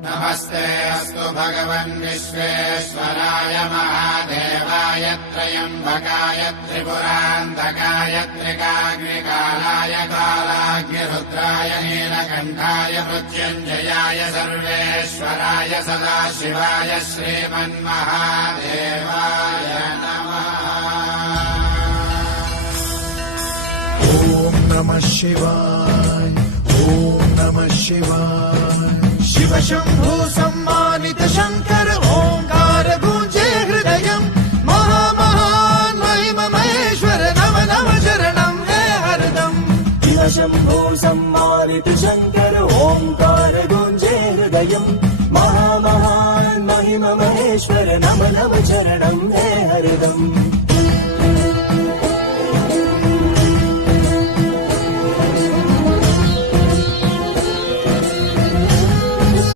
नमस्ते अस्तु भगवन् विश्वेश्वराय महादेवाय त्र्यम्बकाय त्रिपुरान्तकाय त्रिकाग्निकालाय कालाग्निरुद्राय नीलकण्ठाय मृत्युञ्जयाय सर्वेश्वराय सदाशिवाय श्रीमन्महादेवाय नमः। ॐ नमः शिवाय, ॐ नमः शिवाय। शिव शंभु सम्मानित शंकर ओंकार गूंजे हृदयम्। महामहान् महिम महेश्वर नव नव शरणं हे हरदम्। शिव शंभु सम्मानित शंकर ओंकार गूंजे हृदयम्। महामहान् महिम महेश्वर नव नव शरणं हे हरदम्।